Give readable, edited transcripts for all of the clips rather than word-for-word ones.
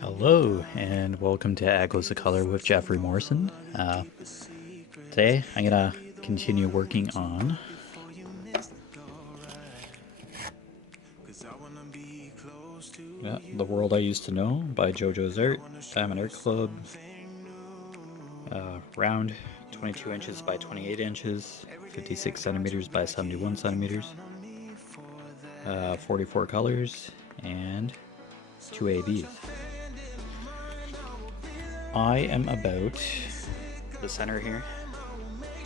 Hello, and welcome to Echoes of Color with Jeffery Morrison. Today, I'm gonna continue working on The World I Used to Know by JoJo's Art, Diamond Art Club, round 22 inches by 28 inches, 56 centimeters by 71 centimeters, 44 colors, and 2 ABs. I am about the center here.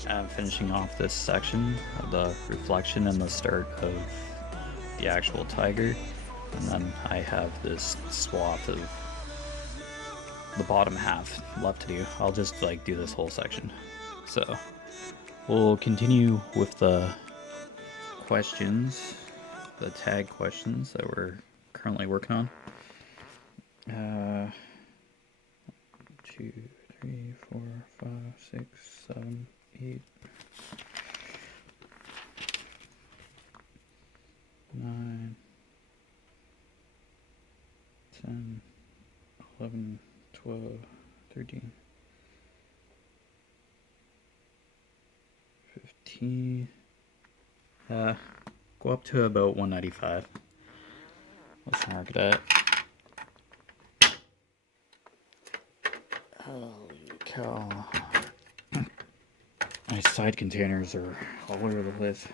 I'm finishing off this section of the reflection and the start of the actual tiger, and then I have this swath of the bottom half left to do. I'll just like do this whole section. So we'll continue with the questions, the tag questions that we're currently working on. 2, 3, 4, 5, 6, 7, 8, 9, 10, 11, 12, 13, 15. Go up to about 195. Let's mark that. Holy cow. My side containers are all over the place.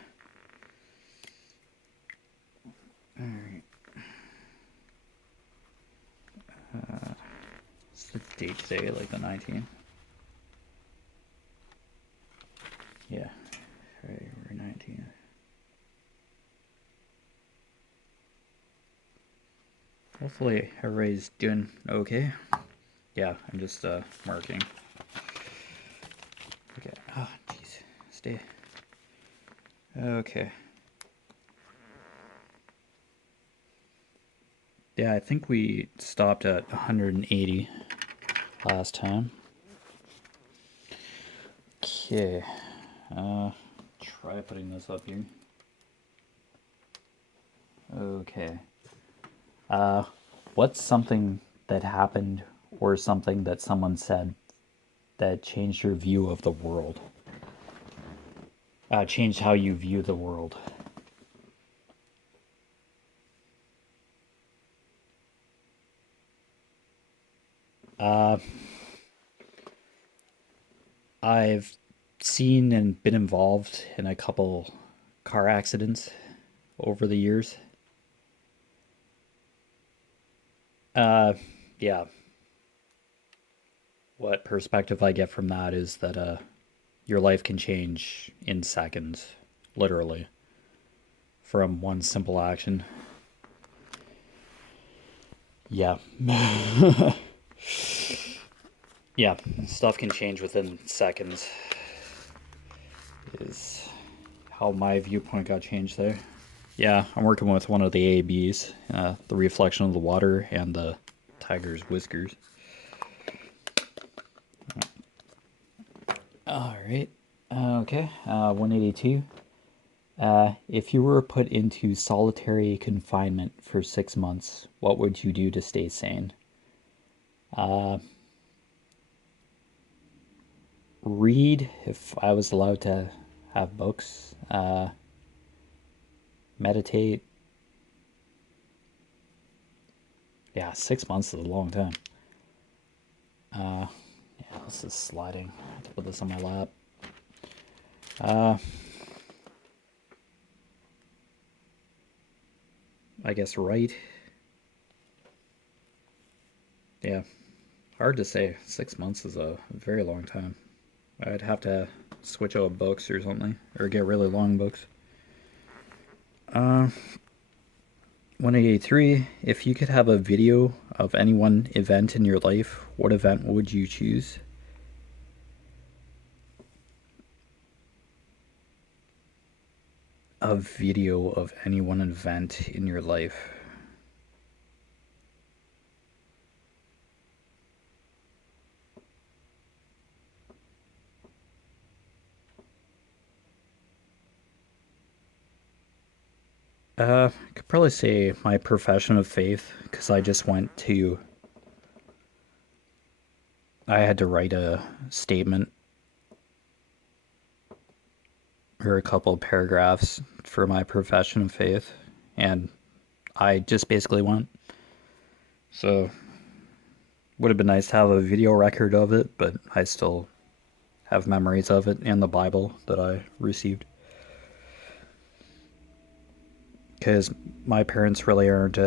Alright. What's the date today? Like the 19th? Yeah. February 19th. Hopefully everybody's doing okay. Yeah, I'm just marking. Okay. Oh, jeez. Stay. Okay. Yeah, I think we stopped at 180 last time. Okay. Try putting this up here. Okay. What's something that happened or something that someone said that changed your view of the world? Changed how you view the world. I've seen and been involved in a couple car accidents over the years. Yeah. What perspective I get from that is that your life can change in seconds, literally, from one simple action. Yeah. Yeah, stuff can change within seconds, is how my viewpoint got changed there. Yeah, I'm working with one of the ABs, the reflection of the water and the tiger's whiskers. Alright, okay, 182. If you were put into solitary confinement for 6 months, what would you do to stay sane? Read, if I was allowed to have books. Meditate. Yeah, 6 months is a long time. Yeah, this is sliding. I have to put this on my lap. I guess right. Yeah, hard to say. 6 months is a very long time. I'd have to switch out books or something, or get really long books. 183. If you could have a video of any one event in your life, what event would you choose? A video of any one event in your life. I could probably say my profession of faith because I had to write a statement or a couple of paragraphs for my profession of faith, and I just basically went. So, would have been nice to have a video record of it, but I still have memories of it and the Bible that I received. Because my parents really aren't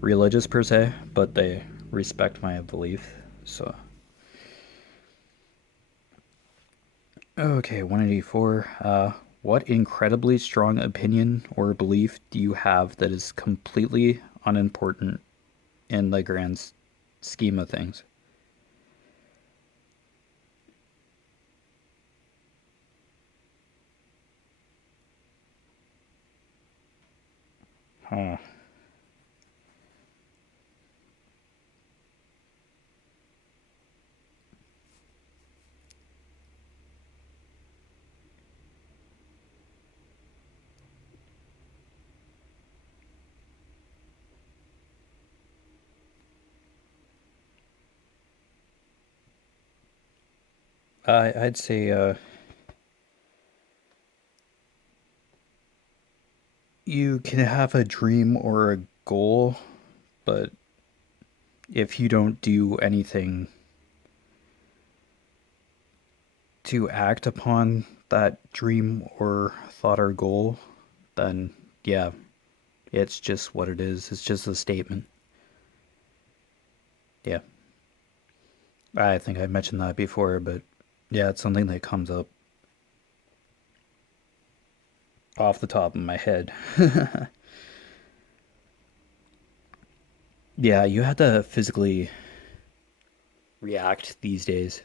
religious per se, but they respect my belief. So, okay, 184. What incredibly strong opinion or belief do you have that is completely unimportant in the grand scheme of things? Huh. I'd say you can have a dream or a goal, but if you don't do anything to act upon that dream or thought or goal, then yeah, it's just what it is. It's just a statement. Yeah. I think I mentioned that before, but yeah, it's something that comes up off the top of my head. Yeah, you have to physically react these days.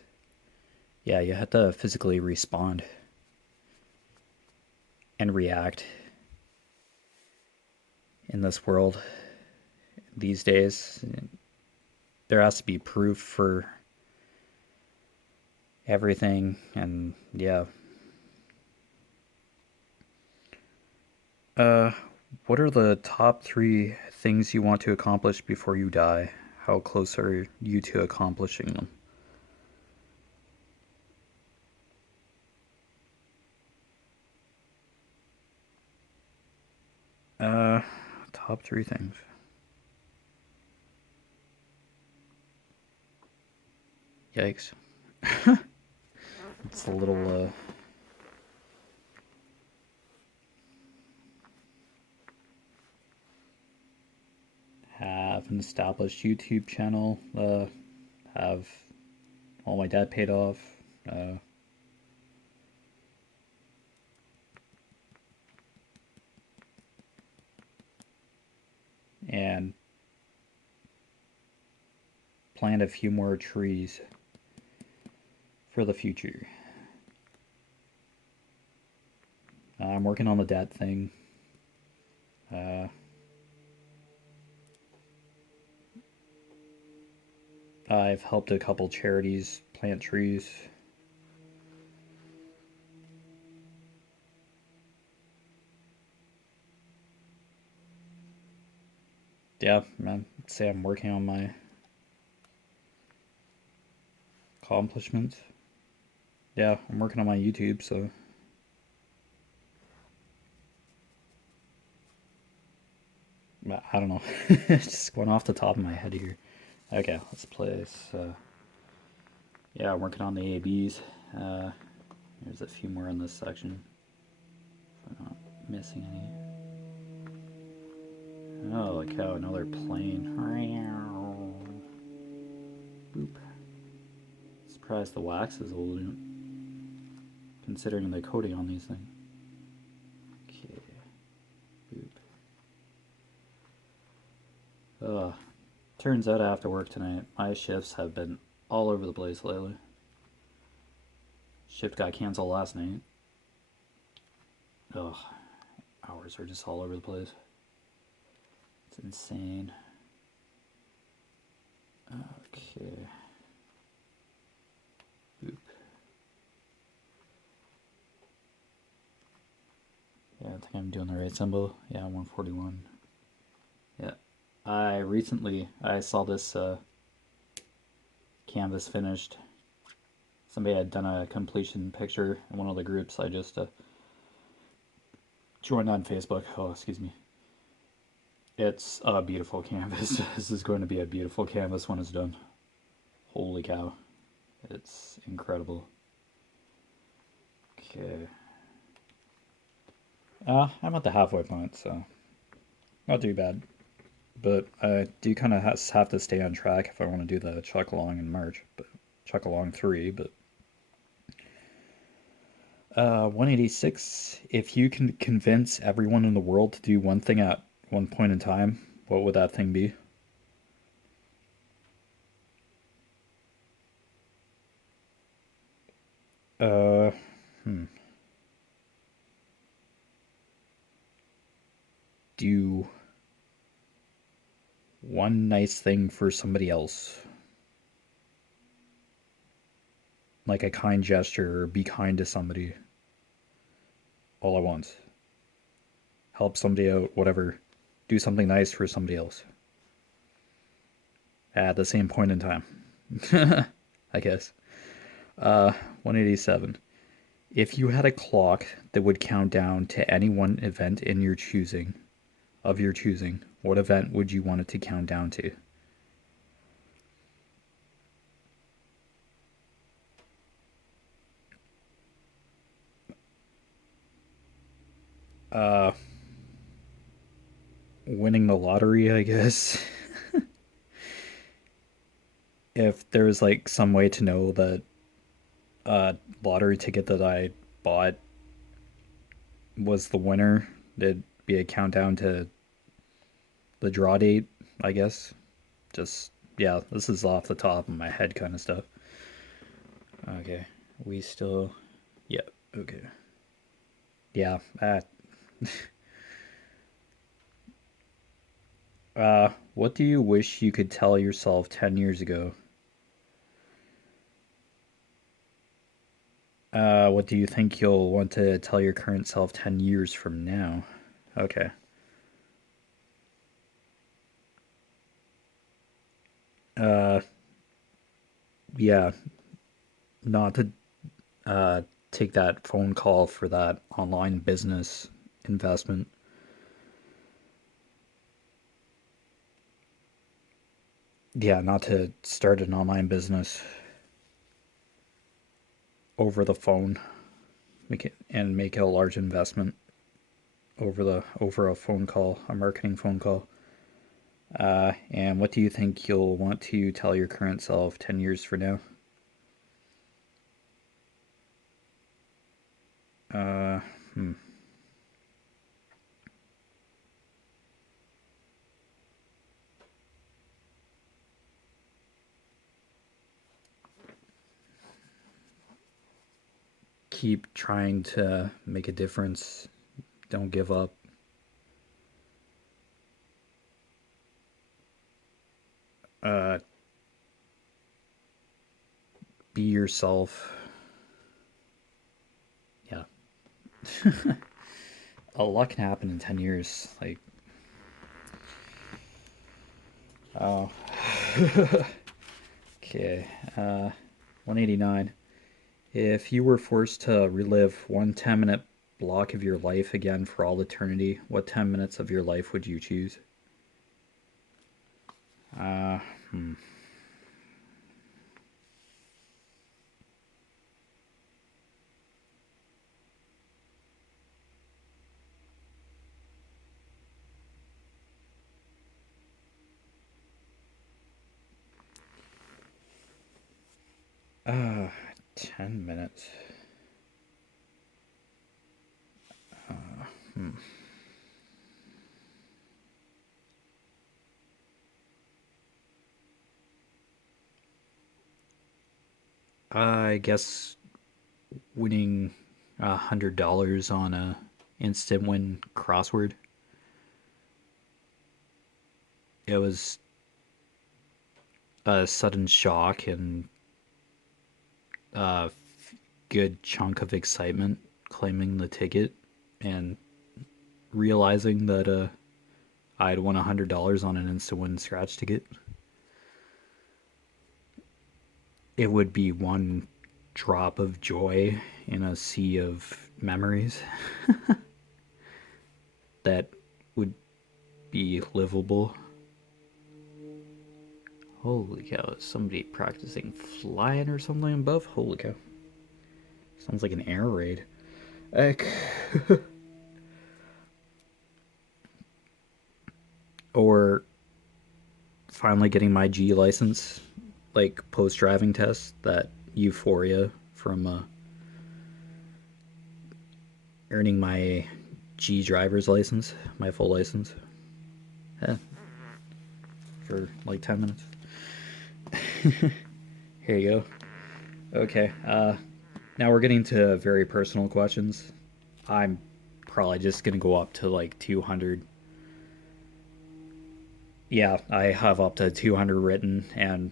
Yeah, you have to physically respond and react in this world these days. There has to be proof for everything, and yeah. Uh, what are the top three things you want to accomplish before you die? How close are you to accomplishing them? Uh, top three things. Yikes. It's a little, have an established YouTube channel, have all my debt paid off, uh, and plant a few more trees for the future. I'm working on the debt thing. Uh, I've helped a couple charities plant trees. Yeah, I'd say I'm working on my accomplishments. Yeah, I'm working on my YouTube, so I don't know. It's just going off the top of my head here. Okay, let's play this. Yeah, I'm working on the ABs. Uh, there's a few more in this section. If I'm not missing any. Oh, look how another plane. Boop. Surprised the wax is old, considering the coating on these things. Okay. Boop. Ugh. Turns out I have to work tonight. My shifts have been all over the place lately. Shift got canceled last night. Ugh. Hours are just all over the place. It's insane. Okay. Boop. Okay, I think I'm doing the right symbol. Yeah, 141. Yeah. I saw this canvas finished. Somebody had done a completion picture in one of the groups I just joined on Facebook. Oh, excuse me. It's a beautiful canvas. This is going to be a beautiful canvas when it's done. Holy cow. It's incredible. Okay. I'm at the halfway point, so not too bad. But I do kind of have to stay on track if I want to do the chuck along in March. But chuck along 3. But 186. If you can convince everyone in the world to do one thing at one point in time, what would that thing be? Uh, hmm. Do one nice thing for somebody else, like a kind gesture, or be kind to somebody all at once. Help somebody out, whatever. Do something nice for somebody else at the same point in time. I guess. 187. If you had a clock that would count down to any one event in your choosing, of your choosing, what event would you want it to count down to? Uh, Winning the lottery, I guess. If there was like some way to know that lottery ticket that I bought was the winner, there'd be a countdown to the draw date, I guess. Just, yeah, this is off the top of my head kind of stuff. Okay. We still, yeah, okay. Yeah, what do you wish you could tell yourself 10 years ago? What do you think you'll want to tell your current self 10 years from now? Okay. Uh, yeah, not to uh, take that phone call for that online business investment. Yeah, not to start an online business over the phone, make a large investment over a phone call, a marketing phone call. And what do you think you'll want to tell your current self 10 years from now? Uh, hmm. Keep trying to make a difference. Don't give up. Uh, be yourself. Yeah. A lot can happen in 10 years. Like, oh, okay. 189. If you were forced to relive one 10-minute block of your life again for all eternity, what 10 minutes of your life would you choose? Uh, hmm. 10 minutes. Hmm. I guess winning $100 on a instant win crossword. It was a sudden shock and a good chunk of excitement claiming the ticket, and realizing that I'd won $100 on an instant win scratch ticket, it would be one drop of joy in a sea of memories that would be livable. Holy cow, is somebody practicing flying or something above? Holy cow. Sounds like an air raid. Heck. Or finally getting my G license, like post driving test, that euphoria from earning my G driver's license, my full license. Yeah, for like 10 minutes. Here you go. Okay, now we're getting to very personal questions. I'm probably just gonna go up to like 200. Yeah, I have up to 200 written, and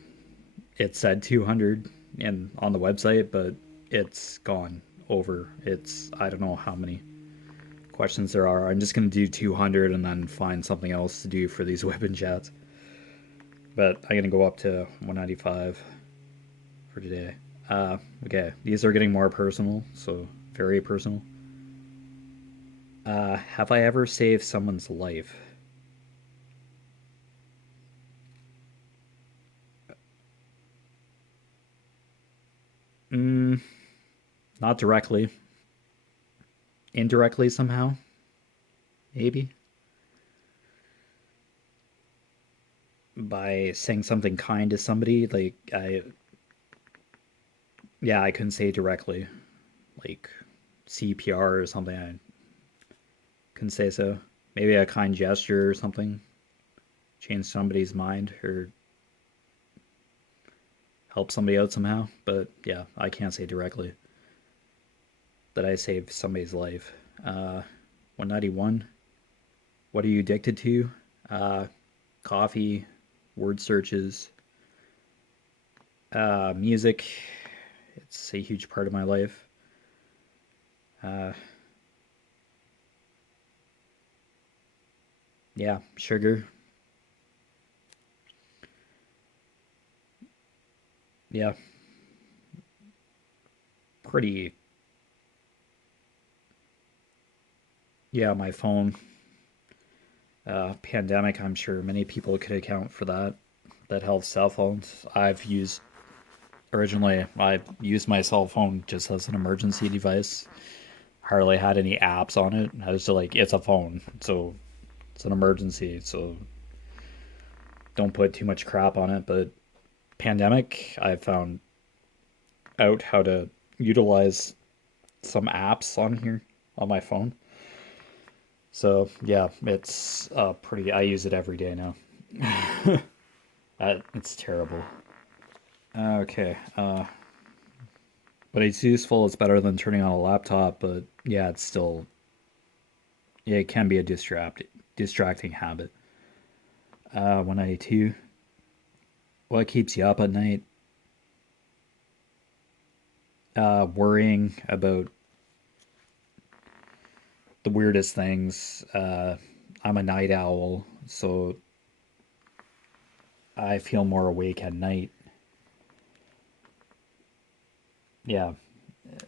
it said 200 in on the website, but it's gone over. It's I don't know how many questions there are. I'm just gonna do 200 and then find something else to do for these weapon chats. But I'm gonna go up to 195 for today. Okay, these are getting more personal, so very personal. Have I ever saved someone's life? Mm, not directly. Indirectly somehow, maybe. By saying something kind to somebody, like yeah, I couldn't say directly, like CPR or something. I couldn't say so. Maybe a kind gesture or something, change somebody's mind or help somebody out somehow. But yeah, I can't say directly that I saved somebody's life. 191. What are you addicted to? Uh, Coffee, word searches, music. It's a huge part of my life. Uh, yeah, sugar. Yeah, pretty. Yeah, my phone. Pandemic, I'm sure many people could account for that. That helps cell phones. Originally, I used my cell phone just as an emergency device. Hardly had any apps on it. I was just like, it's a phone, so it's an emergency, so don't put too much crap on it. But pandemic, I found out how to utilize some apps on here on my phone. So yeah, it's pretty. I use it every day now. It's terrible. Okay, but it's useful. It's better than turning on a laptop. But yeah, it's still yeah, it can be a distracting habit. 192. What keeps you up at night? Worrying about the weirdest things. I'm a night owl, so I feel more awake at night. Yeah,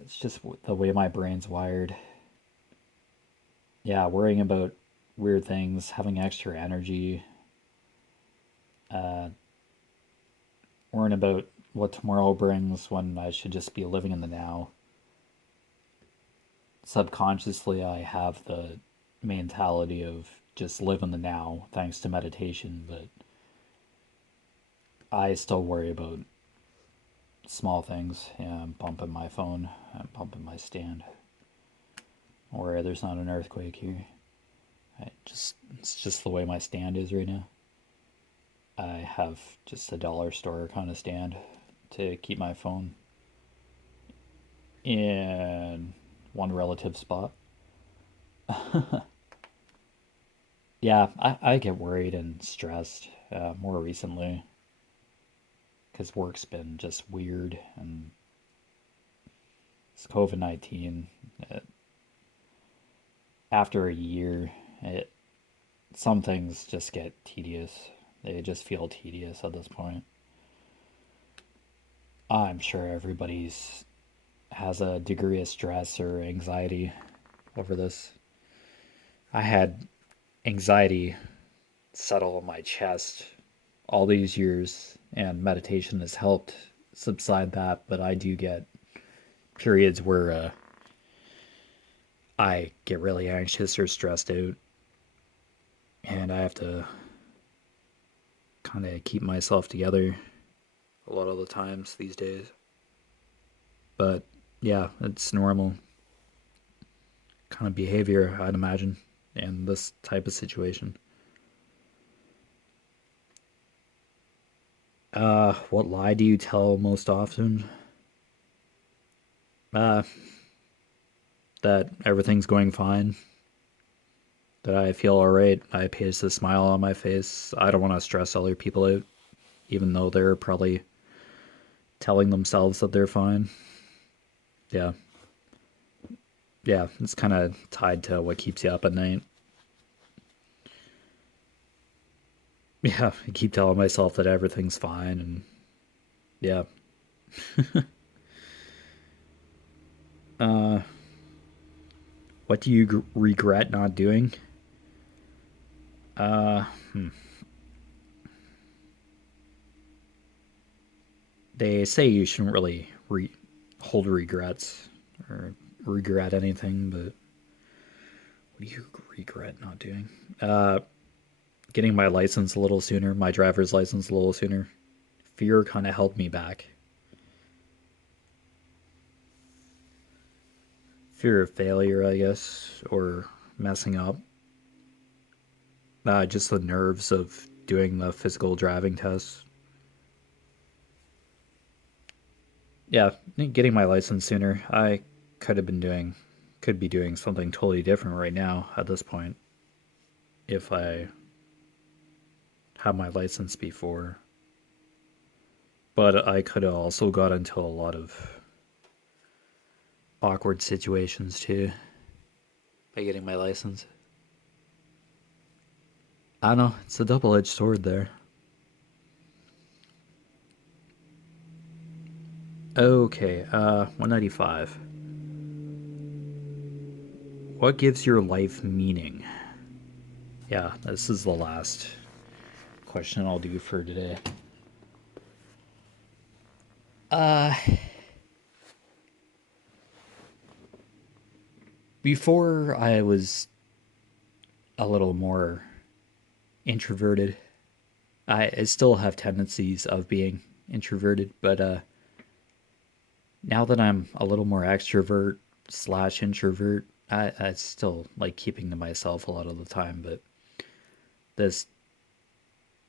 it's just the way my brain's wired. Yeah, worrying about weird things, having extra energy, uh, worrying about what tomorrow brings when I should just be living in the now. Subconsciously, I have the mentality of just live in the now thanks to meditation, but I still worry about small things. Yeah, I'm pumping my phone, I'm pumping my stand. Or there's not an earthquake here. It's just the way my stand is right now. I have just a dollar store kind of stand to keep my phone in one relative spot. Yeah, I get worried and stressed more recently because work's been just weird and it's COVID 19. after a year, some things just get tedious. They just feel tedious at this point. I'm sure everybody's has a degree of stress or anxiety over this. I had anxiety settle in my chest all these years, and meditation has helped subside that. But I do get periods where I get really anxious or stressed out, and I have to kind of keep myself together a lot of the times these days. But yeah, it's normal kind of behavior, I'd imagine, in this type of situation. What lie do you tell most often? Uh, that everything's going fine, that I feel alright. I paste a smile on my face. I don't want to stress other people out, even though they're probably telling themselves that they're fine. Yeah. Yeah, it's kind of tied to what keeps you up at night. Yeah, I keep telling myself that everything's fine, and yeah. Uh, what do you regret not doing? Uh, they say you shouldn't really hold regrets or regret anything, but what do you regret not doing? Uh, Getting my license a little sooner, my driver's license a little sooner. Fear kind of held me back. Fear of failure, I guess, or messing up. Just the nerves of doing the physical driving test. Yeah, getting my license sooner. I could have been doing, could be doing something totally different right now at this point if I had my license before. But I could have also got into a lot of awkward situations too by getting my license. I don't know, it's a double edged sword there. Okay, 195. What gives your life meaning? Yeah, this is the last question I'll do for today. Uh, Before I was a little more introverted. I still have tendencies of being introverted, but now that I'm a little more extrovert slash introvert, I still like keeping to myself a lot of the time. But this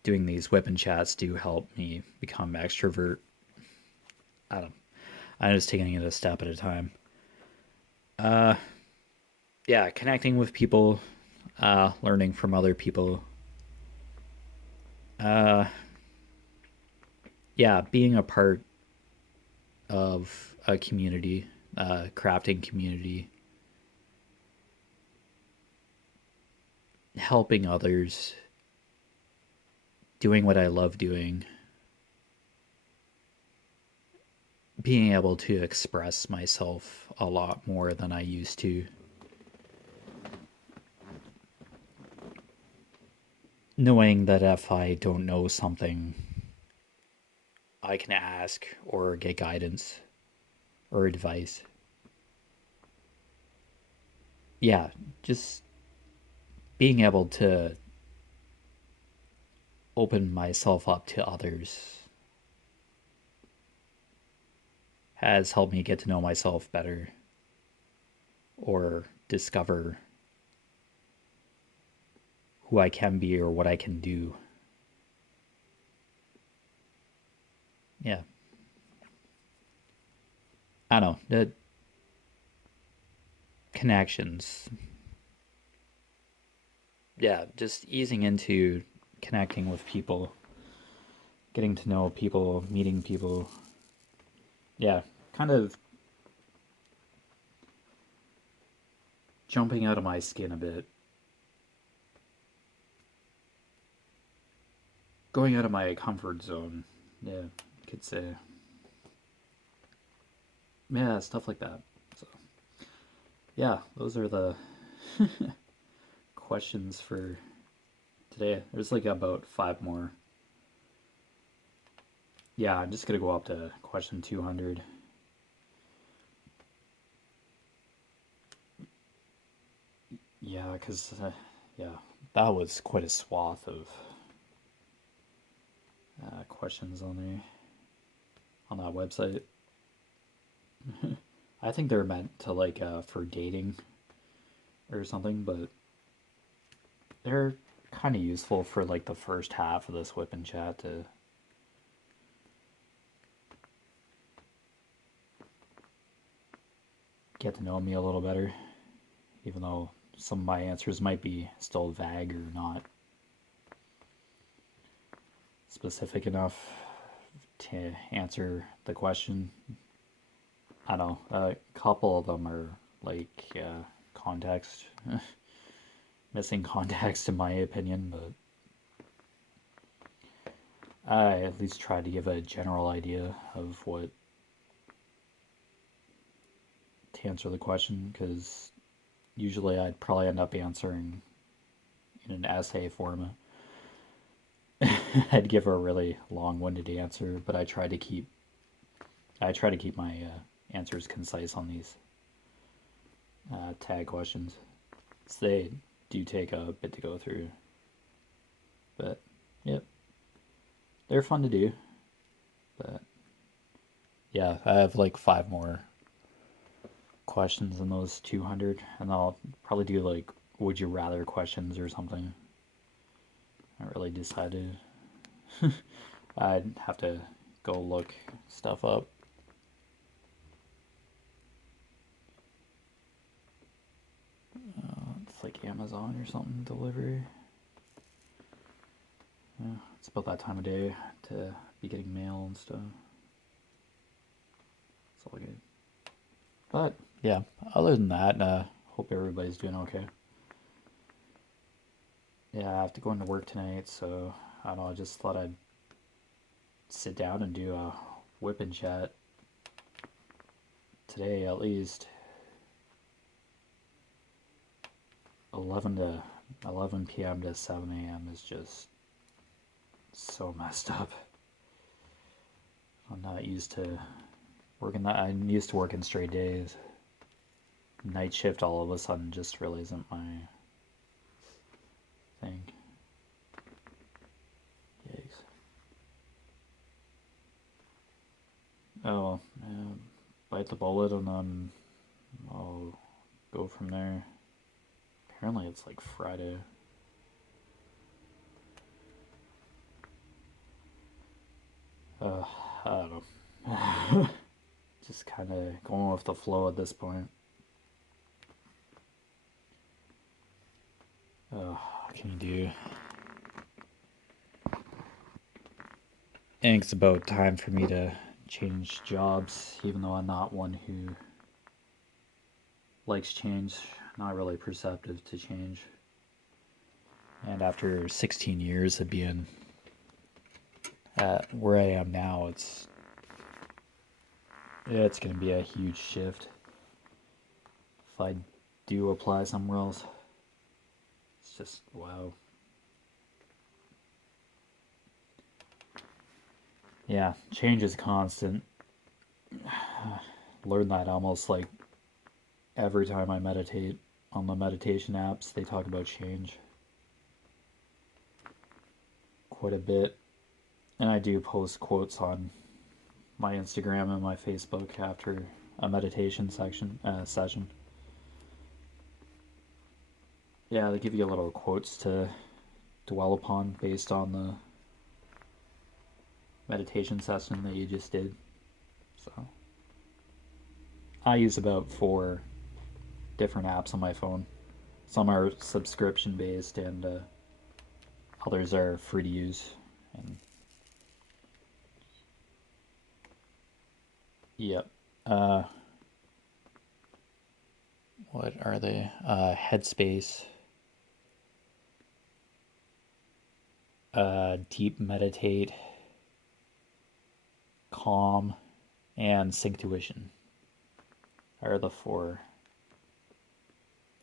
doing these WIP and chats do help me become extrovert. I don't. I'm just taking it a step at a time. Uh, yeah, connecting with people, learning from other people. Uh, yeah, being a part of a community, crafting community, helping others, doing what I love doing, being able to express myself a lot more than I used to. Knowing that if I don't know something, I can ask or get guidance or advice. Yeah, just being able to open myself up to others has helped me get to know myself better or discover who I can be or what I can do. Yeah, I don't know. The connections. Yeah, just easing into connecting with people, getting to know people, meeting people. Yeah, kind of jumping out of my skin a bit. Going out of my comfort zone. Yeah, you could say. Yeah, stuff like that. So, yeah, those are the questions for today. There's like about 5 more. Yeah, I'm just gonna go up to question 200. Yeah, because, yeah, that was quite a swath of questions on there, on that website. I think they're meant to, like, for dating or something, but they're kind of useful for, like, the first half of this whip and chat to get to know me a little better, even though some of my answers might be still vague or not specific enough to answer the question. I don't know, a couple of them are like context, missing context in my opinion, but I at least tried to give a general idea of what to answer the question, because usually I'd probably end up answering in an essay form. I'd give a really long-winded answer, but I try to keep my answers concise on these tag questions. So they do take a bit to go through, but yep, they're fun to do. But yeah, I have like 5 more questions in those 200, and I'll probably do like would you rather questions or something. I haven't really decided. I'd have to go look stuff up. It's like Amazon or something delivery. Yeah, it's about that time of day to be getting mail and stuff. It's all good. But yeah, other than that, hope everybody's doing okay. Yeah, I have to go into work tonight, so I don't know. I just thought I'd sit down and do a whip and chat today at least. 11 p.m. to 7 a.m. is just so messed up. I'm not used to working that. I'm used to working straight days. Night shift all of a sudden just really isn't my thing. Yikes. Oh, bite the bullet and then I'll go from there. Apparently it's like Friday. I don't know. Just kind of going with the flow at this point. What can you do? I think it's about time for me to change jobs, even though I'm not one who likes change. Not really perceptive to change. And after 16 years of being at where I am now, it's going to be a huge shift if I do apply somewhere else. It's just wow. Yeah, change is constant. Learn that almost like every time I meditate on the meditation apps, they talk about change quite a bit. And I do post quotes on my Instagram and my Facebook after a meditation session. Yeah, they give you little quotes to dwell upon based on the meditation session that you just did. So I use about 4 different apps on my phone. Some are subscription based and others are free to use. And yep. What are they? Headspace, deep meditate, calm, and synctuition are the four.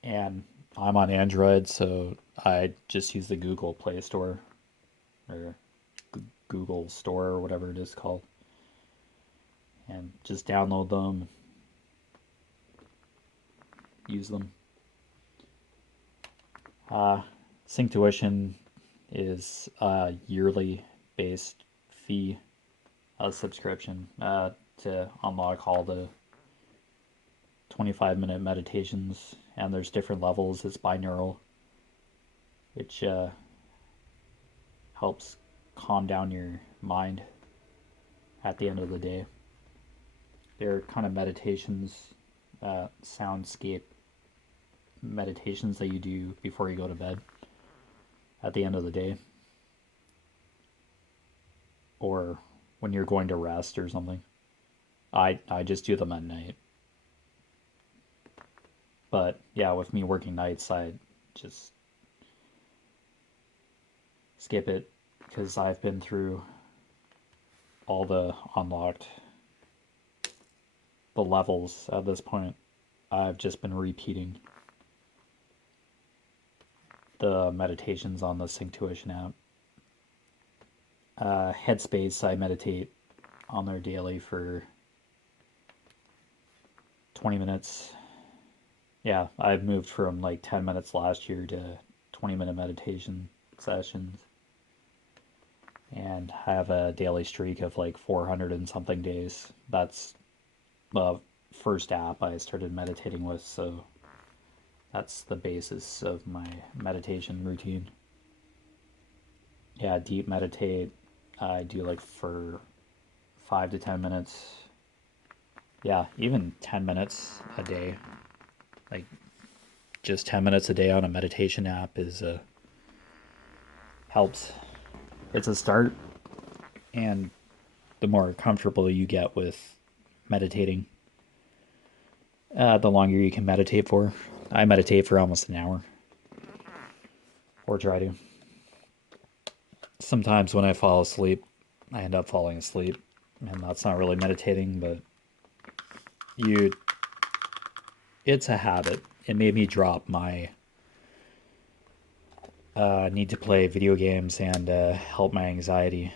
And I'm on Android, so I just use the Google Play Store or Google Store or whatever it is called, and just download them, use them. Synctuition is a yearly based fee, subscription to unlock all the 25-minute meditations, and there's different levels. It's binaural, which helps calm down your mind at the end of the day. They're kind of meditations, soundscape meditations that you do before you go to bed at the end of the day, or when you're going to rest or something. I just do them at night. But yeah, with me working nights, I just skip it because I've been through all the unlocked the levels at this point. I've just been repeating the meditations on the Synctuition app. Headspace, I meditate on there daily for 20 minutes. Yeah, I've moved from like 10 minutes last year to 20-minute meditation sessions. And I have a daily streak of like 400 and something days. That's the first app I started meditating with, so that's the basis of my meditation routine. Yeah, deep meditate. I do like for 5 to 10 minutes. Yeah, even 10 minutes a day. Like just 10 minutes a day on a meditation app is helps. It's a start, and the more comfortable you get with meditating, the longer you can meditate for. I meditate for almost an hour, or try to. Sometimes when I fall asleep, I end up falling asleep, and that's not really meditating, but it's a habit. It made me drop my need to play video games and help my anxiety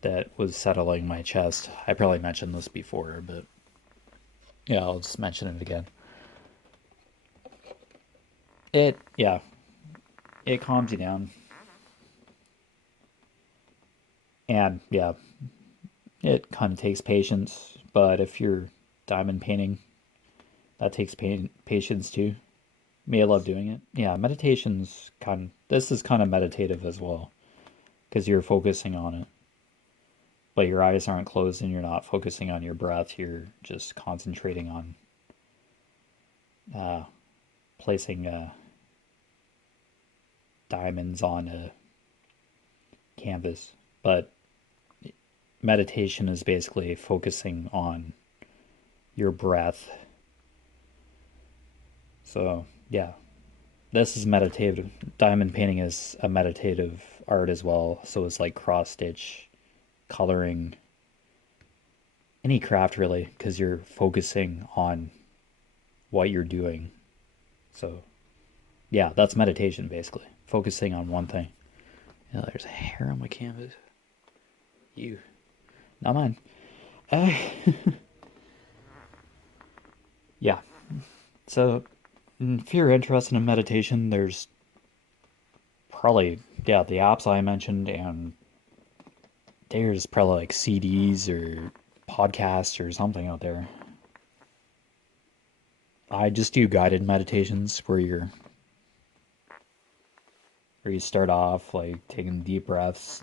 that was settling my chest. I probably mentioned this before, but yeah, I'll just mention it again. It calms you down. And yeah, it kind of takes patience, but if you're diamond painting, that takes patience too. Me, I love doing it. Yeah, this is kind of meditative as well, because you're focusing on it. But your eyes aren't closed and you're not focusing on your breath. You're just concentrating on placing diamonds on a canvas. But meditation is basically focusing on your breath. So, yeah, this is meditative. Diamond painting is a meditative art as well. So it's like cross stitch, coloring, any craft really, because you're focusing on what you're doing. So, yeah, that's meditation basically. Focusing on one thing. Yeah, there's a hair on my canvas. You. Not mine. Yeah. So, if you're interested in meditation, there's probably, yeah, the apps I mentioned, and there's probably like CDs or podcasts or something out there. I just do guided meditations where you start off like taking deep breaths,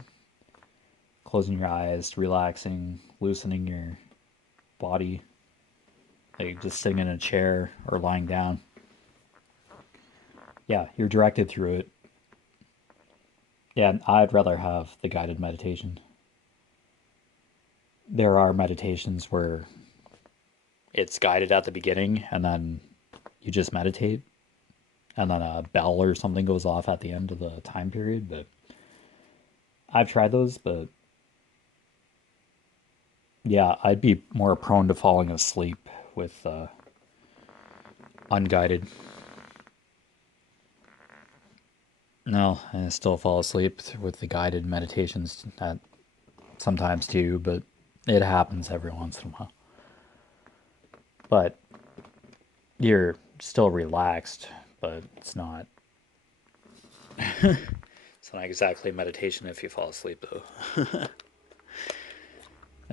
closing your eyes, relaxing, loosening your body, like just sitting in a chair or lying down. Yeah, you're directed through it. Yeah, I'd rather have the guided meditation. There are meditations where it's guided at the beginning and then you just meditate, and then a bell or something goes off at the end of the time period. But I've tried those, but yeah, I'd be more prone to falling asleep with unguided. No, I still fall asleep with the guided meditations at sometimes too, but it happens every once in a while. But you're still relaxed, but it's not exactly meditation if you fall asleep though.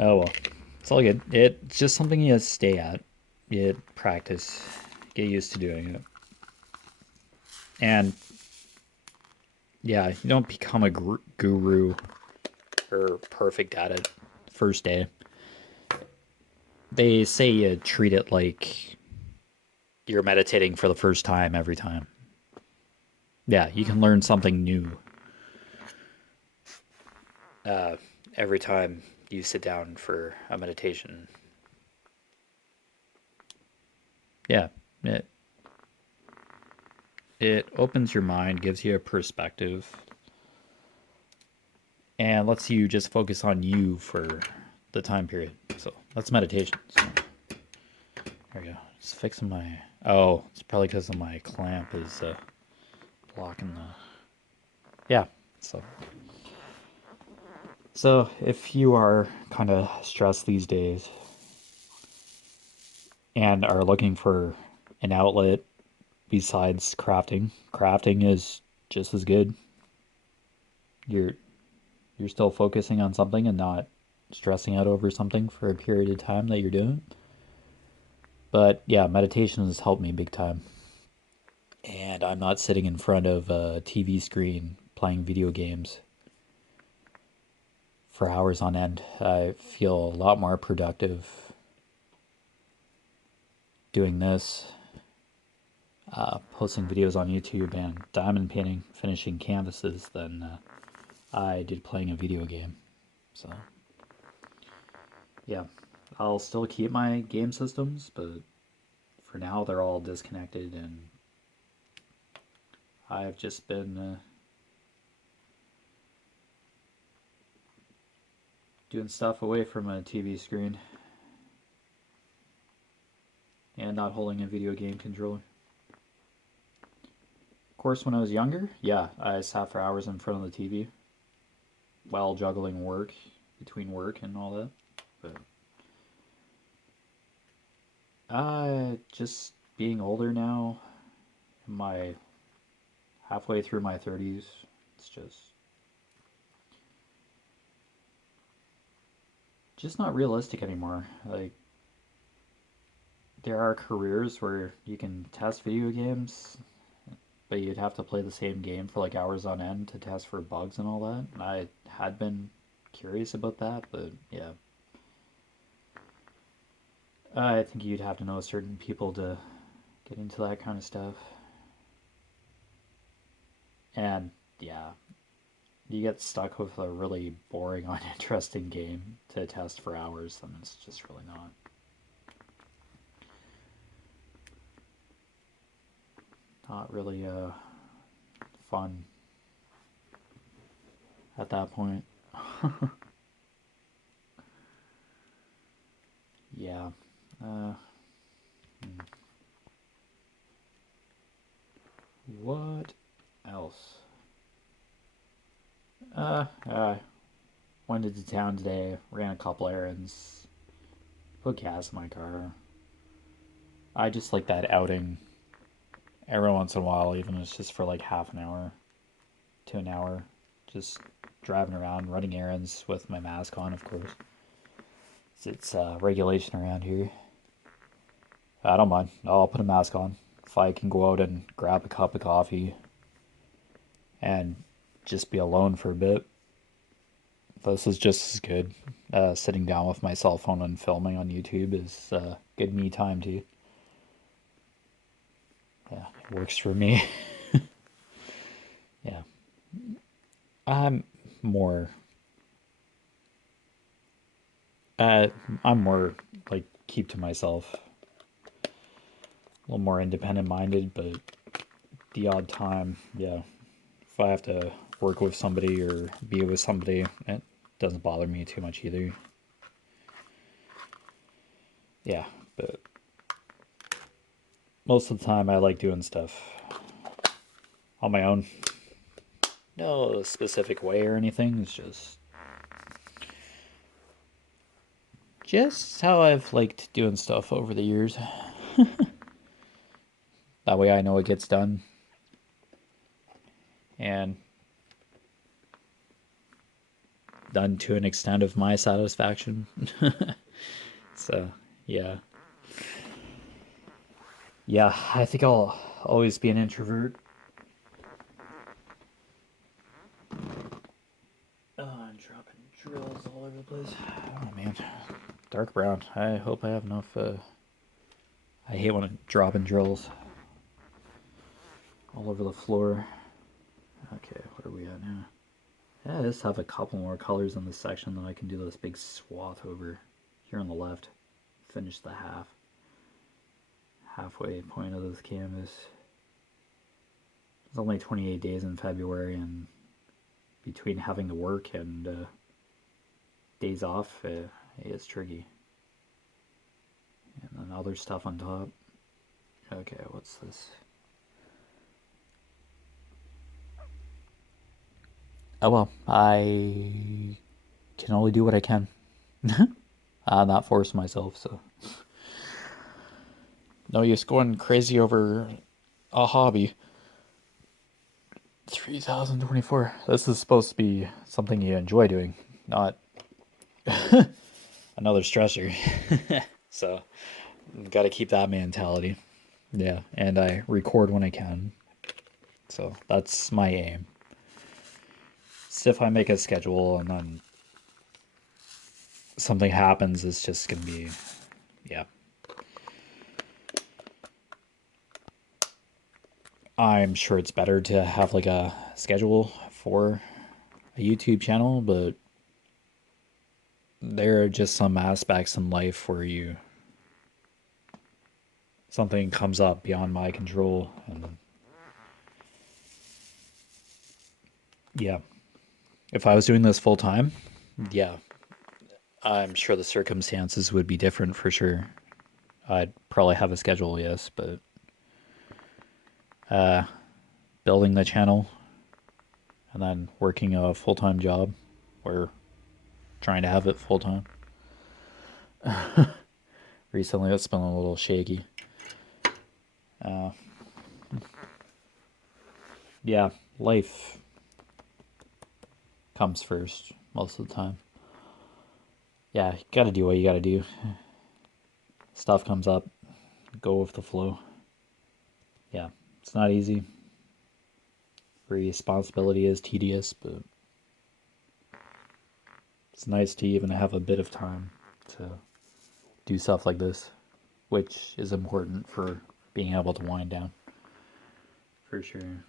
Oh well. It's all good. It's just something you stay at. You practice, get used to doing it. And yeah, you don't become a guru or perfect at it first day. They say you treat it like you're meditating for the first time every time. Yeah, you can learn something new uh, every time you sit down for a meditation. Yeah, it it opens your mind, gives you a perspective, and lets you just focus on you for the time period. So that's meditation. So there we go. Just fixing my. Oh, it's probably because of my clamp is blocking the. Yeah. So if you are kind of stressed these days and are looking for an outlet besides crafting, crafting is just as good. You're you're still focusing on something and not stressing out over something for a period of time that you're doing. But yeah, meditation has helped me big time. And I'm not sitting in front of a TV screen playing video games for hours on end. I feel a lot more productive doing this, posting videos on YouTube and diamond painting, finishing canvases than I did playing a video game. So yeah, I'll still keep my game systems, but for now they're all disconnected, and I've just been doing stuff away from a TV screen and not holding a video game controller. Of course, when I was younger, yeah, I sat for hours in front of the TV while juggling work, between work and all that. But just being older now, my halfway through my 30s, it's just not realistic anymore. Like there are careers where you can test video games, but you'd have to play the same game for like hours on end to test for bugs and all that. And I had been curious about that, but yeah. I think you'd have to know certain people to get into that kind of stuff. And yeah, you get stuck with a really boring, uninteresting game to test for hours, then it's just really not really fun at that point. Yeah. Uh, what else? I went into town today, ran a couple errands, put gas in my car. I just like that outing every once in a while, even if it's just for like half an hour to an hour. Just driving around, running errands with my mask on, of course. It's regulation around here. I don't mind. I'll put a mask on. If I can go out and grab a cup of coffee and just be alone for a bit, this is just as good. Sitting down with my cell phone and filming on YouTube is good me time too. Yeah, it works for me. Yeah. I'm more uh I'm more like keep to myself. little more independent minded, but the odd time, yeah, if I have to work with somebody or be with somebody, it doesn't bother me too much either. Yeah, but most of the time I like doing stuff on my own. No specific way or anything, it's just how I've liked doing stuff over the years. That way I know it gets done. And done to an extent of my satisfaction. So, yeah. Yeah, I think I'll always be an introvert. Oh, I'm dropping drills all over the place. Oh, man. Dark brown. I hope I have enough. I hate when I'm dropping drills all over the floor. Okay, what are we at now? Yeah, I just have a couple more colors in this section, then I can do this big swath over here on the left. Finish the halfway point of this canvas. It's only 28 days in February, and between having to work and days off, it's tricky. And then other stuff on top. Okay, what's this? Oh well, I can only do what I can. I'm not forcing myself, so. No use going crazy over a hobby. 3024. This is supposed to be something you enjoy doing, not another stressor. So, got to keep that mentality. Yeah, and I record when I can. So, that's my aim. So if I make a schedule and then something happens, it's just going to be, yeah. I'm sure it's better to have like a schedule for a YouTube channel, but there are just some aspects in life where something comes up beyond my control, and yeah, if I was doing this full time, yeah, I'm sure the circumstances would be different for sure. I'd probably have a schedule, yes, but building the channel and then working a full-time job or trying to have it full-time. Recently, it's been a little shaky. Yeah, life comes first most of the time. Yeah, you gotta do what you gotta do. Stuff comes up, go with the flow. Yeah, it's not easy. Responsibility is tedious, but it's nice to even have a bit of time to do stuff like this, which is important for being able to wind down. For sure.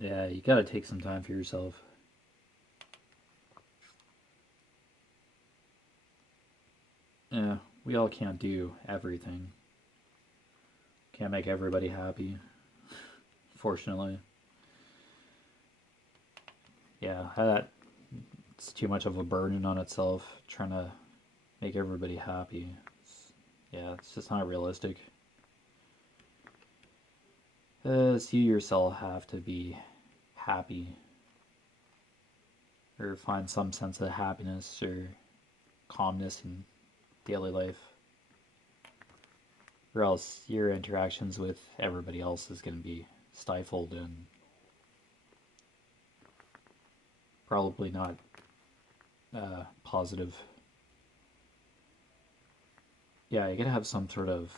Yeah, you gotta take some time for yourself. Yeah, we all can't do everything. Can't make everybody happy, fortunately. Yeah, it's too much of a burden on itself trying to make everybody happy. Yeah, it's just not realistic. So you yourself have to be happy or find some sense of happiness or calmness in daily life, or else your interactions with everybody else is going to be stifled and probably not positive. Yeah, you gotta have some sort of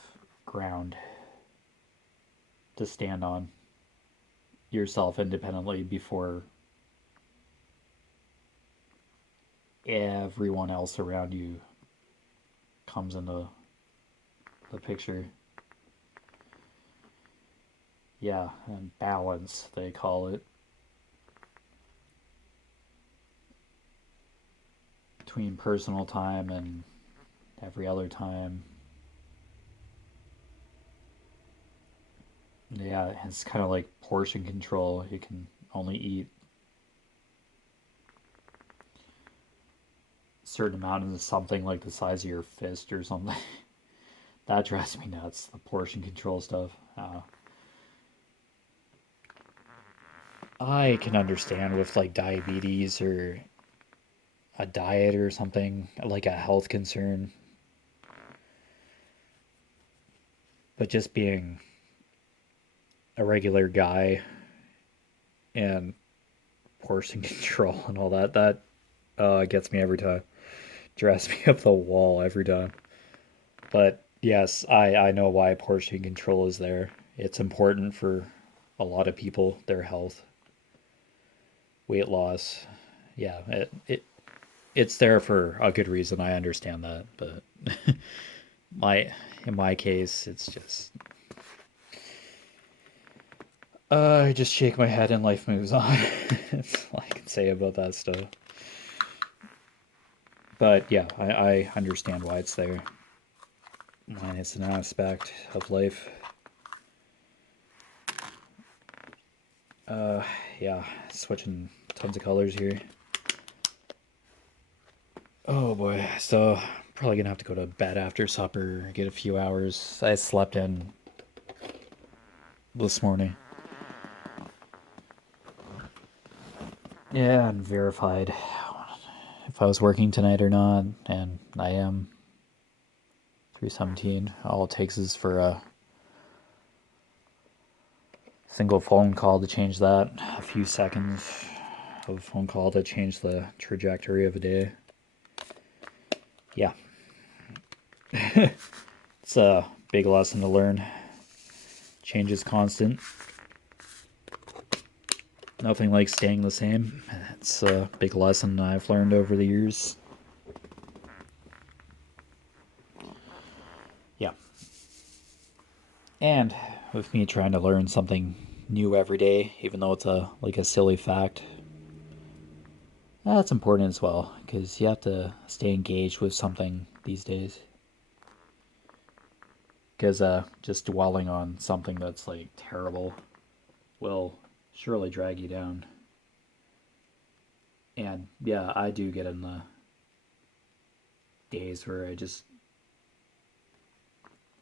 ground to stand on yourself independently before everyone else around you comes into the picture. Yeah, and balance, they call it. Between personal time and every other time. Yeah, it's kind of like portion control. You can only eat a certain amount of something like the size of your fist or something. That drives me nuts, the portion control stuff. I can understand with like diabetes or a diet or something, like a health concern, but just being a regular guy and portion control and all that, that gets me every time. Drives me up the wall every time. But yes, I know why portion control is there. It's important for a lot of people, their health, weight loss. Yeah, it's there for a good reason. I understand that, but my in my case, it's just I just shake my head and life moves on. That's all I can say about that stuff. But yeah, I understand why it's there. Why it's an aspect of life. Uh, yeah, switching tons of colors here. Oh boy, so probably gonna have to go to bed after supper, get a few hours. I slept in this morning. Yeah, and verified if I was working tonight or not, and I am. 317. All it takes is for a single phone call to change that. A few seconds of a phone call to change the trajectory of a day. Yeah. It's a big lesson to learn. Change is constant. Nothing like staying the same. It's a big lesson I've learned over the years. Yeah. And with me trying to learn something new every day, even though it's a silly fact, that's important as well because you have to stay engaged with something these days. Because just dwelling on something that's like terrible will surely drag you down. And yeah, I do get in the days where I just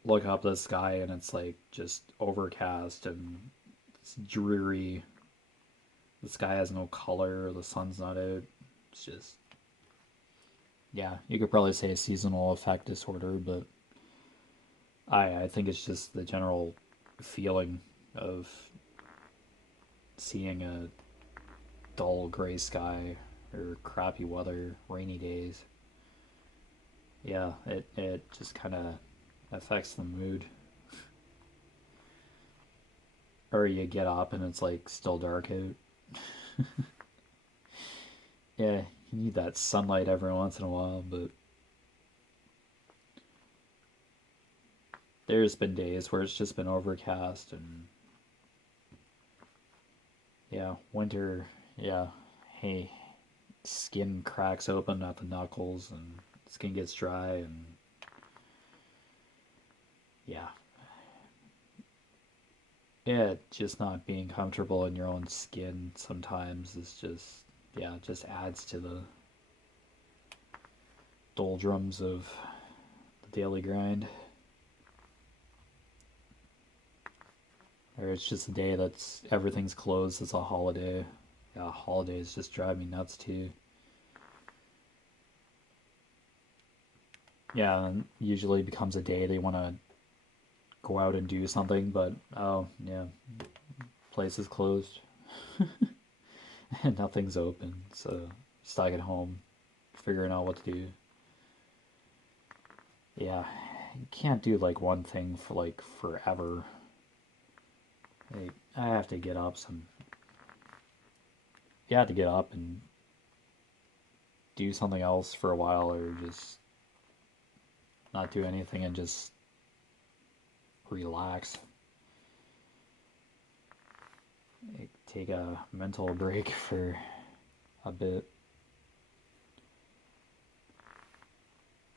look up the sky and it's like just overcast and it's dreary. The sky has no color, the sun's not out. It's just, yeah, you could probably say a seasonal affect disorder, but I think it's just the general feeling of seeing a dull gray sky or crappy weather, rainy days. Yeah, it just kind of affects the mood. Or you get up and it's like still dark out. Yeah, you need that sunlight every once in a while, but there's been days where it's just been overcast and yeah, winter, yeah, hey, skin cracks open at the knuckles and skin gets dry and yeah. Yeah, just not being comfortable in your own skin sometimes is just yeah, it just adds to the doldrums of the daily grind. Or it's just a day that's everything's closed, it's a holiday. Yeah, holidays just drive me nuts too. Yeah, and usually becomes a day they want to go out and do something, but oh yeah, place is closed and nothing's open, so stuck at home figuring out what to do. Yeah, you can't do like one thing for like forever. Like, I have to get up some. You have to get up and do something else for a while, or just not do anything and just relax. Like, take a mental break for a bit.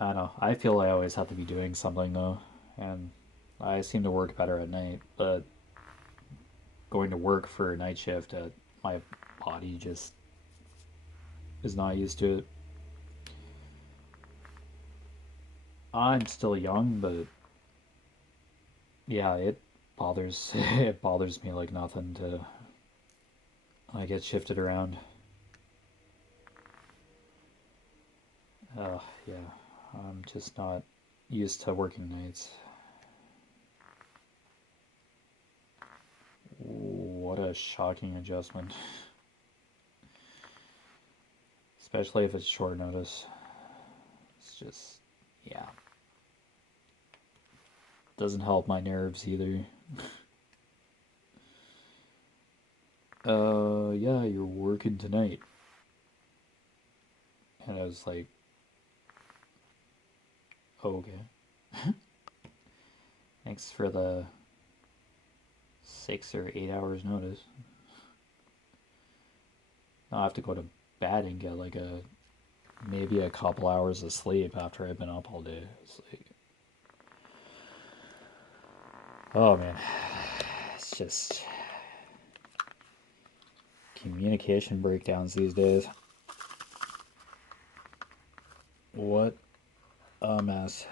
I don't know. I feel I always have to be doing something though, and I seem to work better at night, but going to work for a night shift, my body just is not used to it. I'm still young, but yeah, it bothers it bothers me like nothing to I get shifted around. Yeah, I'm just not used to working nights. What a shocking adjustment, especially if it's short notice. It's just, yeah, doesn't help my nerves either. Yeah, you're working tonight. And I was like, oh, okay. Thanks for the 6 or 8 hours notice. I'll have to go to bed and get like maybe a couple hours of sleep after I've been up all day. It's like, oh man, it's just communication breakdowns these days. What a mess.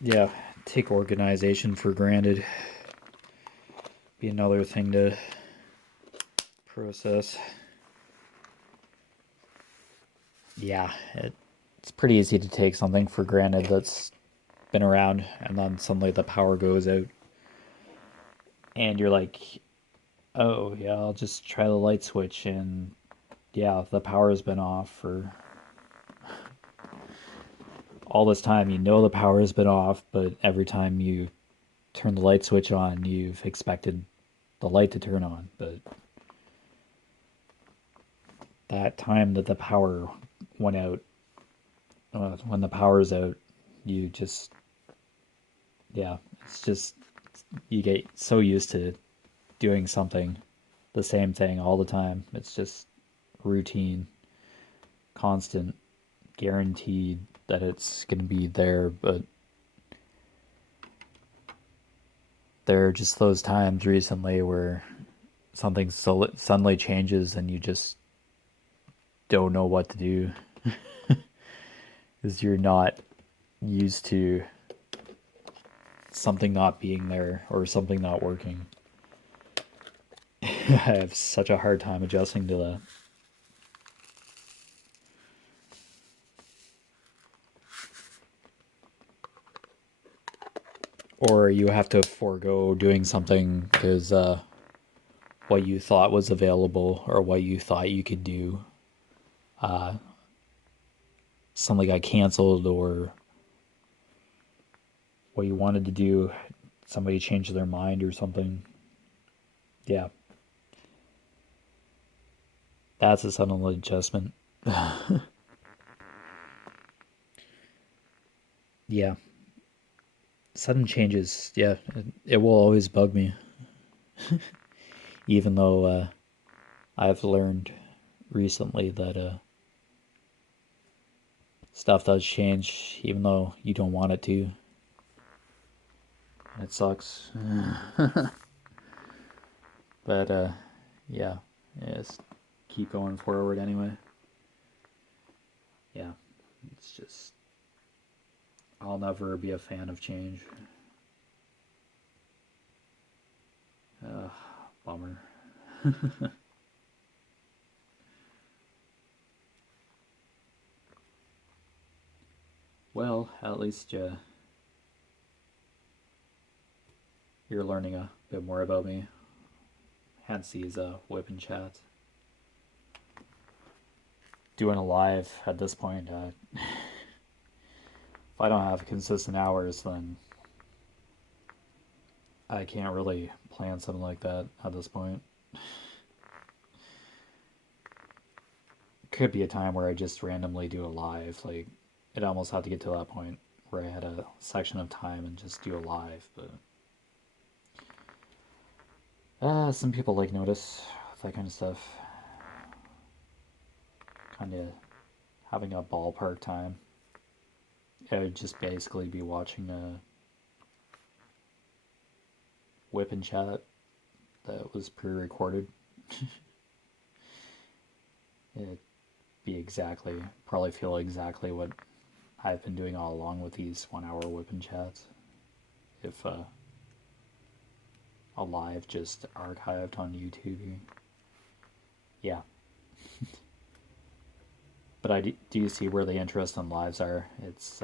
Yeah, take organization for granted. Be another thing to process. Yeah, it's pretty easy to take something for granted that's been around and then suddenly the power goes out. And you're like, oh, yeah, I'll just try the light switch. And yeah, the power's been off for all this time. You know the power's been off, but every time you turn the light switch on, you've expected the light to turn on. But that time that the power went out, when the power's out, you just, yeah, it's just, you get so used to doing something, the same thing all the time. It's just routine, constant, guaranteed that it's going to be there. But there are just those times recently where something suddenly changes and you just don't know what to do because you're not used to something not being there or something not working. I have such a hard time adjusting to that. Or you have to forego doing something because what you thought was available or what you thought you could do something got canceled, or what you wanted to do, somebody changed their mind or something. Yeah, that's a sudden adjustment. Yeah, sudden changes, yeah, it will always bug me. Even though I've learned recently that stuff does change even though you don't want it to. It sucks. But yeah, just keep going forward anyway. Yeah, it's just, I'll never be a fan of change. Bummer. Well, at least you're learning a bit more about me. Hence these WIP and chats. Doing a live at this point, if I don't have consistent hours, then I can't really plan something like that at this point. Could be a time where I just randomly do a live. Like, it almost had to get to that point where I had a section of time and just do a live, but some people like notice that kind of stuff. Kind of having a ballpark time. I would just basically be watching WIP and chat that was pre-recorded. It'd be exactly, probably feel exactly what I've been doing all along with these 1 hour WIP and chats. If a live just archived on YouTube. Yeah. But do you see where the interest in lives are? It's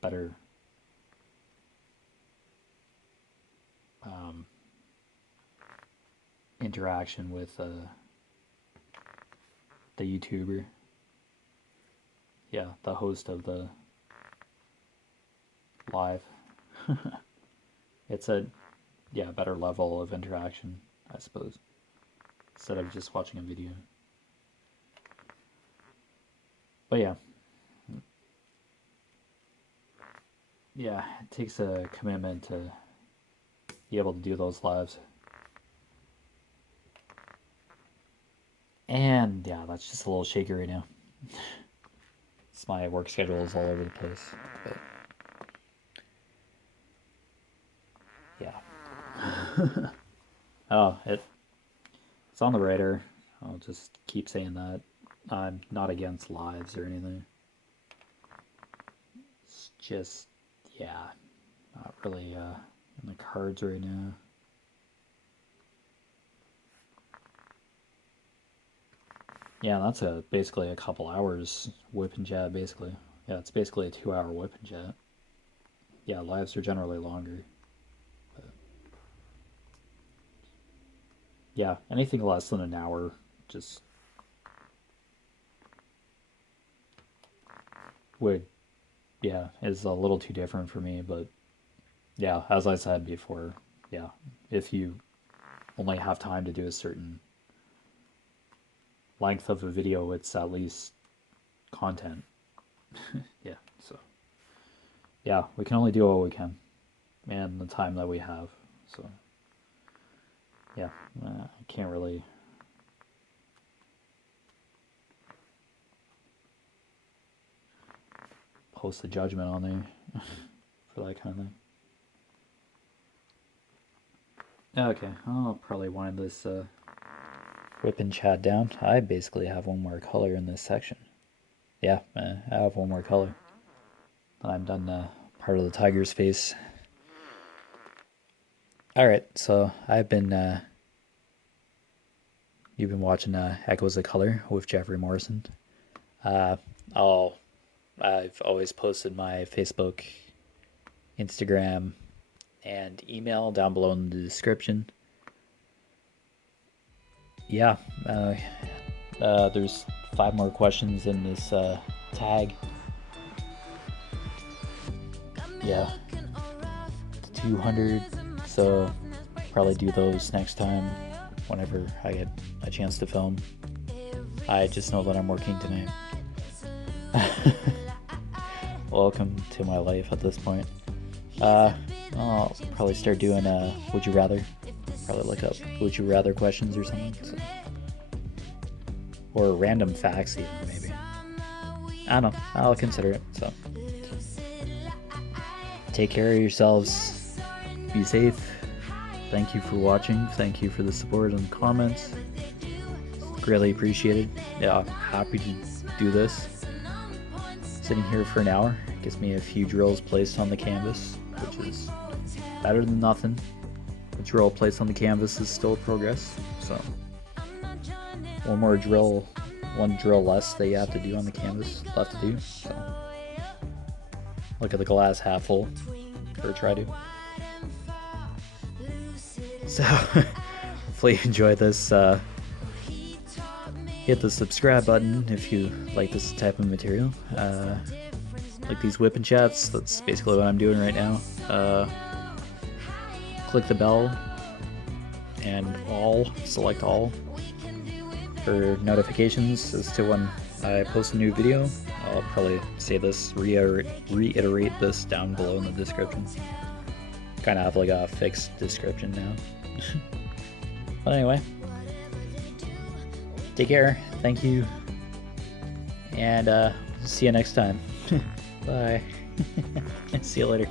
better interaction with the YouTuber. Yeah, the host of the live. It's a better level of interaction, I suppose, instead of just watching a video. But yeah, it takes a commitment to be able to do those lives. And yeah, that's just a little shaky right now. It's my work schedule is all over the place. But yeah. Oh, it's on the radar. I'll just keep saying that. I'm not against lives or anything. It's just, yeah, not really in the cards right now. Yeah, that's basically a couple hours whip and chat, basically. Yeah, it's basically a 2 hour whip and chat. Yeah, lives are generally longer. But yeah, anything less than an hour just is a little too different for me. But yeah, as I said before, yeah, if you only have time to do a certain length of a video, it's at least content. Yeah, so yeah, we can only do what we can and the time that we have. So yeah, I can't really post a judgment on there for that kind of thing. Okay, I'll probably wind this whip and chat down. I basically have one more color in this section. Yeah, I have one more color. I'm done part of the tiger's face. Alright, so you've been watching Echoes of Color with Jefferey Morrison. I've always posted my Facebook, Instagram, and email down below in the description. Yeah, there's 5 more questions in this tag. Yeah, 200, so probably do those next time whenever I get a chance to film. I just know that I'm working tonight. Welcome to my life at this point. I'll probably start doing Would You Rather. Probably look up Would You Rather questions or something. So. Or random facts even, maybe. I don't know. I'll consider it. So take care of yourselves. Be safe. Thank you for watching. Thank you for the support and comments. Greatly appreciated. Yeah, I'm happy to do this. Sitting here for an hour gets me a few drills placed on the canvas, which is better than nothing. A drill placed on the canvas is still progress, so one drill less that you have to do on the canvas left to do. So look at the glass half full, or try to. So hopefully you enjoy this. Hit the subscribe button if you like this type of material. Like these whip and chats, that's basically what I'm doing right now. Click the bell and select all for notifications as to when I post a new video. I'll probably say this, reiterate this down below in the description. Kind of have like a fixed description now. But anyway, take care, thank you, and see you next time. Bye. See you later.